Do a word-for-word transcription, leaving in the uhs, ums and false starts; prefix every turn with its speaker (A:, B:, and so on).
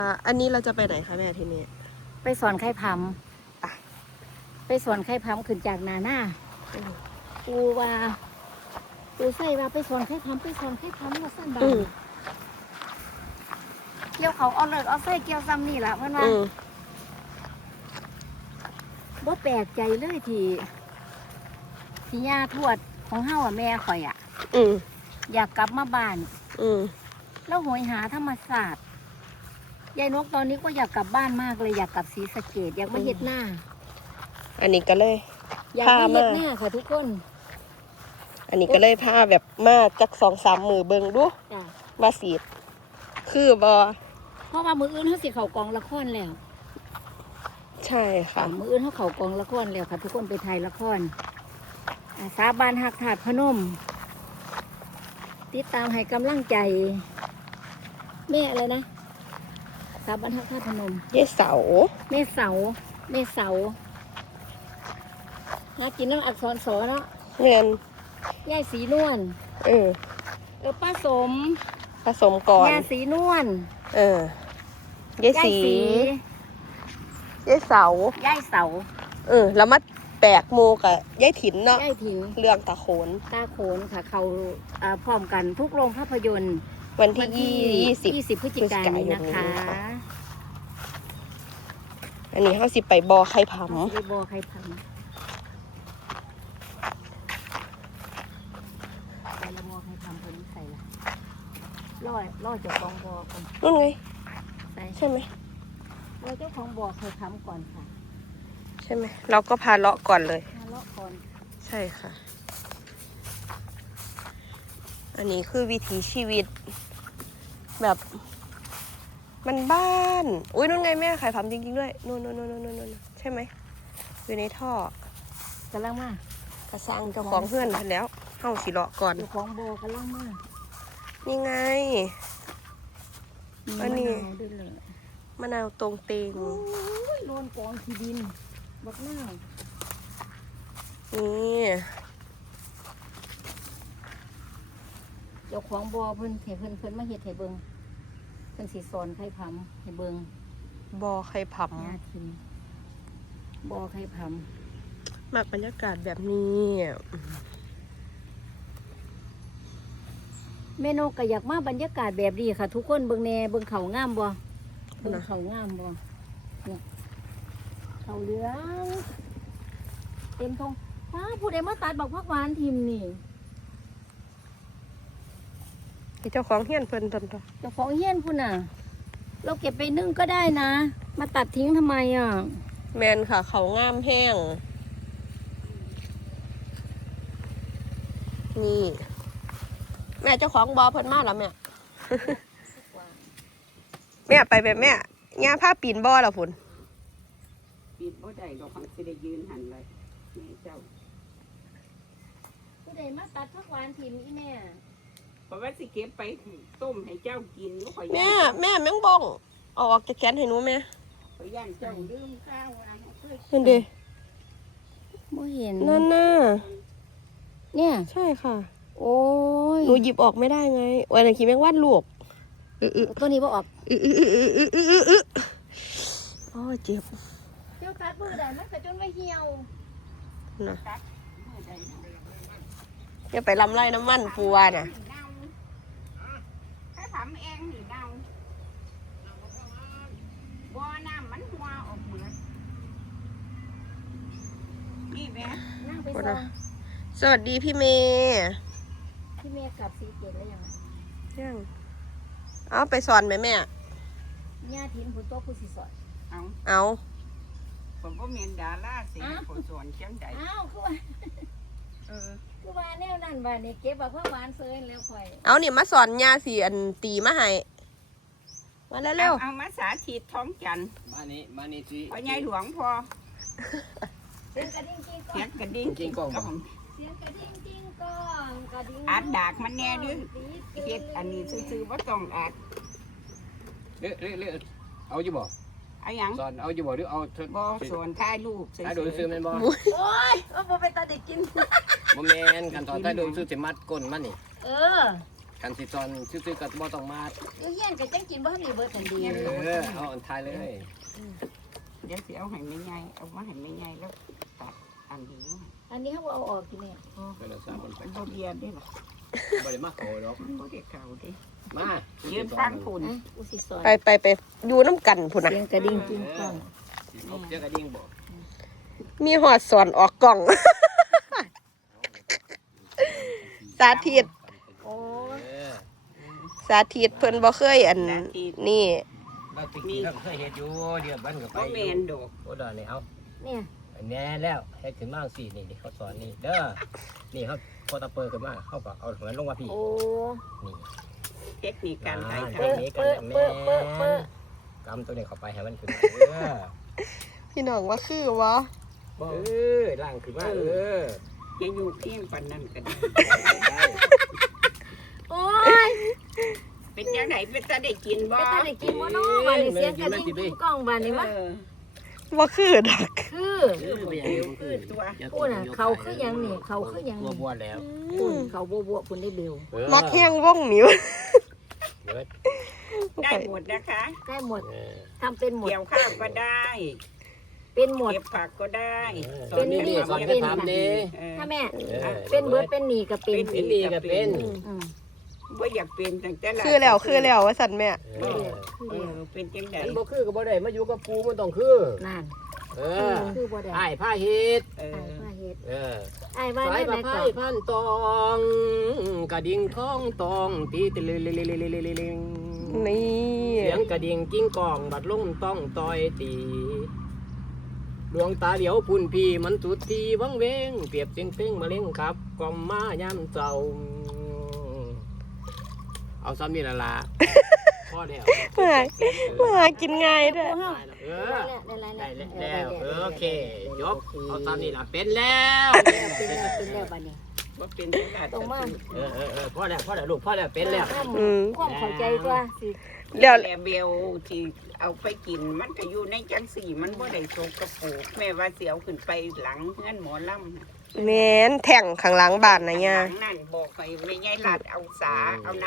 A: อ่าอันนี้เราจะไปไหนคะแม่ทีนี้
B: ไปสอนไข่พำไปสอนไข่พำขึ้นจากนาหน้าปูว่าปูใส่ว่าไปสอนไข่พำไปสอนไข่พำมาสั้นบางเกี่ยวเขาเอาเลิกเอาใส่เกี่ยวซ้ำนี่แหละเพื่อนว่าบ่แปลกใจเลยที่ที่ย่าทวดของเฮาอ่ะแม่ข่อยอ่ะอยากกลับมาบ้านแล้วหอยหาธรรมศาสตร์ยายนกตอนนี้ก็อยากกลับบ้านมากเลยอยากกลับศรีสะเกษอยากมาเฮ็ดหน้า
A: อันนี้ก็เลย
B: อยากมาเฮ็ดหน้าค่ะทุกคน
A: อันนี้ก็เลยพาแบบมาจากสองสามมือเบิงดูมาสีดคือบอ
B: เพราะว่ามืออื่นเขาสิเขากองละครแล้ว
A: ใช่ค่ะ
B: มืออื่นเขาเขากองละครแล้วค่ะทุกคนไปถ่ายละครสาบานหักถาดพนมติดตามให้กำลังใจแม่อะไรนะสาบานหักถาดพนม
A: เย่เสา
B: แม่เสาแม่เสาหากินน้ำอักษรสอเนาะ
A: เงิน
B: ย่ายสีนวล
A: เออ
B: เออป้าสม
A: ผสมก่อน
B: ย่าสีนวล
A: เออเย่สีเย่เสา
B: ย่ายเสา
A: เออแล้วมาแปลกโมกับย่ายถิ่นเนาะ
B: ย่ายถิ่น
A: เรื่องตาโขน
B: ตาโขนค่ะเขาพร้อมกันทุกโรงภาพยนตร์
A: วันที่ยี่สิบ
B: ยี่สิบพฤศจิกายนนี้นะคะ
A: อันนี้ห้าสิบไปบอไข่ผำ
B: ไปบอไข่ผำไปละบอไข่ผำคนนี้ใส่ละล่อล่อเจ้าของบอก่อน
A: นั่นไง
B: ใ
A: ช่ไหม
B: ล่อเจ้าของบอไข่ผำก่อนค่ะ
A: ใช่ไหมเราก็พาเลาะก่อนเลย
B: พาเลาะก่อน
A: ใช่ค่ะอันนี้คือวิถีชีวิตแบบมันบ้านอุ้ยนู่นไงแม่ขายผัมจริงๆด้วยนู่นนู่นนู่นนู่นนู่นใช่ไหมอยู่ในท่อก
B: ำลังมาก
A: กระซังเจ้าของเพื่อนทันแล้วเข้าสีเลาะก่อน
B: เจ้าของโบกำลังมาก
A: นี่ไงอันนี้มะนาวตรงเตง
B: โลนกองที่ดินบักหน้า
A: นี่
B: เจ้าของบ่อเพิ่นเห็นเพิ่นเพิ่นมาเฮ็ดให้เบิ่งเพิ่นสิสอนไข่ผำให้เบิ่ง
A: บ่อไข่ผำ
B: บ่อไข่ผำ
A: มากบรรยากาศแบบนี้
B: แม่นกก็อยากมาบรรยากาศแบบนี้ค่ะทุกคนเบิ่งแน่เบิ่งเขางามบ่เบิ่งเขางามบ่เนี่ยเขาเหลืองเต็มทงป้าผู้ใดมาตัดบักผักหวานทิมนี่
A: เจ้าของเฮียนเพิ่นตนต่อ
B: เจ้าของเฮียนพุ่นน่ะเราเก็บไปนึ่งก็ได้นะมาตัดทิ้งทำไมอ่ะ
A: แมนค่ะเขางามแห้งนี่แม่เจ้าของบอเพิ่นมาแล้วแม่ แม่ไปแบบแม่ย่าผ้าปีนบอแล้วพุ่น
C: ปีนบ่ได้ดอกของสิได้ยืนหันเลยแม่เจ้า
B: ผู้ใดมาตัดผักหวานทิมอีแม่
C: เพราะว่าสิเก็บไปต้มให้เจ้ากินแล้วข่อย
A: แม่แม่แมงบ้องเอาออกจากแขนให้หนูแม่
C: ข่อยย่านเจ้าลืมข้าวอ่ะ
A: เห็นดิ
B: บ่เห็น
A: นั่นน่ะ
B: เนี่ย
A: ใช่ค่ะ
B: โอ้ย
A: หนูหยิบออกไม่ได้ไงวันนี้คิดแมงวันลูก
B: ตัวนี้บ่ออก
A: โอ้เจ็บ
B: เจ้าตัดมือได้มันก็จนว่าเหี่ยว
A: นะอย่าไปลำไรน้ำมันปัวน่ะ
C: ถ้าทำเองนี่เน่าบ่อน้ำมันหัวออกเหมือนนี่แม่
B: นั่งไปซอง
A: สวัสดีพี่เมย์
B: พี่เมย์กลับสีเกตแล้วยัง
A: ยังเอาไปสอนไหมแม่
B: ย่าทิ้งผู้โต๊ะผู้สิสอน
C: เอา
A: เอา
C: ผมก็เมียนดาราสิผู้สอนเชียงใหญ่
B: อ้าวคือว่า
C: เออ
B: คือว่าแนวนั้นบ้านนี่เก็บแบบเพื่อหวานเซยแล้วค่อย
A: เอาเนี่ยมาสอนย่าสิอันตีมาให้มาเร็ว
C: ๆเอามาสาธิตท้องจัน
D: มานี่มานี่สิ
C: พ่อใหญ่หลวงพอ
B: เสียงกระดิ่งจริงก่อน
C: เสียงกระดิ่งจริงก่อน
B: เสียงกระดิ่งจริงก่อนกระดิ่ง
C: อัดดากมันแน่ด้วยเฮ็ดอันนี้ซื่อๆว่าต้องอัด
D: เละเละเละเอาอยู่บ่
C: เอาหยัง
D: สอนเอาอยู่บ่หรือเอา
C: บ่สอนถ่ายรูป
D: ถ่ายรูปซื้อแม่นบ่
B: โอ้ยว่าบ่เป็นตาเด็กกิน
D: บ่แม่นกันสอนถ่ายรูปซื้อสิมัดก้นมันนี่
B: เออ
D: กันสิจอนซื้อๆก็บ่ต้องมา
B: อยู่เฮียนก็จังกินบ่ทันได้เบิดทันดี
D: เออเอาอันทายเลย
C: เดี๋ยวสิเอาให้ไม่ใหญ่เอามาให้ไม่ใหญ่แล้วตัดอันนี้
B: อันนี้เขาเอาออกกินแม่
D: ก็เลยสามคนไป
C: มันบ่เบียดได้หรอ
D: บ่ได้มาขอดอก
C: มันบ่ได้เก่าดิ
D: มา
C: ยืนฟังคุณ
B: อ่ะอุสิซอย
A: ไปไปไปอยู่น้ำกันพุ่นนะ
B: เสียงกระดิ่งกิ้งก้อง
D: เอาเสียกระดิ่งบ่
A: มีหอดสอนออกกล่อง สาธิต
B: โอ้
D: เออ
A: สาธิตเพิ่นบ่เคยอันนี่
D: เราตะกี้เราเคยเฮ็ดอยู่เดี๋ยวบ้านก็ไป
C: บ่แม่นดอก
D: โอ้ดอกนี่เอา
B: เนี่ย
D: อันแน่แล้วเฮ็ดขึ้นมาสี่นี่นี่เขาสอนนี่เด้อนี่เขาพอตะเปิดขึ้นมาเขาก็เอาหัวลงมาพี่
B: โอ้
D: นี่
C: เทคนิคการถ่าย
D: เท
C: ทำ
D: คนิคกันแม่กำตัวนี้เข้าไปให้มันขึ้นมาเออ
A: พี่น้องว่าคือวะ
D: เออล่างขึ้นมาเออ
C: อย่าอยู่เพียงปานนั้นก็ได้
D: ได้
B: โอ้ย
C: เป็นจังไดเป็นตาได้กินบ่
B: ไปตาได้กินบ่เนาะบัดนี้เสียงกระดิ่งกิ้งก้องบัดนี้วะ
C: เออ
A: ว่าคือดอก
B: คือ
C: คือบ่เดียวคือตัว
B: พูดน่ะเขาคือหยังนี่เขาคือหยัง
D: บัว
B: นี่
D: บัวแล้ว
B: พูดเขาบัวๆพุ่นได้เบล
A: มักแห้งว่องหนิว
D: เบิด
C: ได้หมดนะคะ
B: ได้หมด
D: เออ
B: ทำเป็นหมด
C: เกี่ยวข้าวก็ได้
B: เป็นหมด
C: เก็บผักก็ได้
D: ตอนนี้นี่สอนให้ทำนี่
C: เออ
B: ถ้าแม่
D: เออ
B: เป็นเบิดเป็นหนีก็เป็น
D: เป็นดีก็เป็น
B: อืม
C: บ่อยากเป็นตั้งแต่ละ
A: คือแล้วคือแล้วว่าสันแม่
D: เออ
C: เออเป็นจังได
D: อันบ่คือก็บ่ได้มาอยู่กับปูมันต้องคือ
B: นั่น
D: เอ
B: คือ
D: อ
B: คือบ่ได้
D: อ้ายผ้าเฮ็ด
C: เอ
B: อ้าย
C: อ
B: ว่าเฮ็ด
D: เออ
B: อ้ายว่า
D: สาย
B: แม่
D: ป
B: ไหน
D: ลา
B: ก่
D: ไผ่
B: อน
D: พันตองกระดิ่งท้องตองตีตะลิลิลิลิลิลิลิลิง
A: นี่
D: เสียงกระดิ่งกิ้งกองบัดลมต้องต่อยตีดวงตาเหลียวพุ่นพี่มันสุดทีวังเวงเปรียบเสียงเพ่งมาเล่งครับกล่อมมายามเจ้าเอาซ้ำนี่ละละพ่อแล้ว
A: มามาหากินง่ายเด้อ
D: เออ
B: ได้
D: ได้
B: แล้
D: แล้ว ว
B: ได้แล้ว
D: โอเคยกเอาซ้ำนี่ละเป็นแล้ว
B: เป็นแล้วเป็นแล้วบัดนี้
C: ว่าเป็นจังได
B: ตรงมา
D: เออเออเออพ่อแล้วพ่อแล้วลูกพ่อแล้วเป็นแล้ว
A: อืม
B: ความเข้าใจตัวสิ
A: เดี๋ยว
C: แลเบลที่เอาไปกินมันก็อยู่ในจังสี่มันบ่ได้โซกระปุกแม่ว่าสิเอาขึ้นไปหลังเงินหมอลำน่ะ
A: แม่นแท่งข้างหลังบ้านนะ
C: ห
A: ย่า
C: ลังนั่นบอกให้แม่ยายลัดเอาสาเอาน้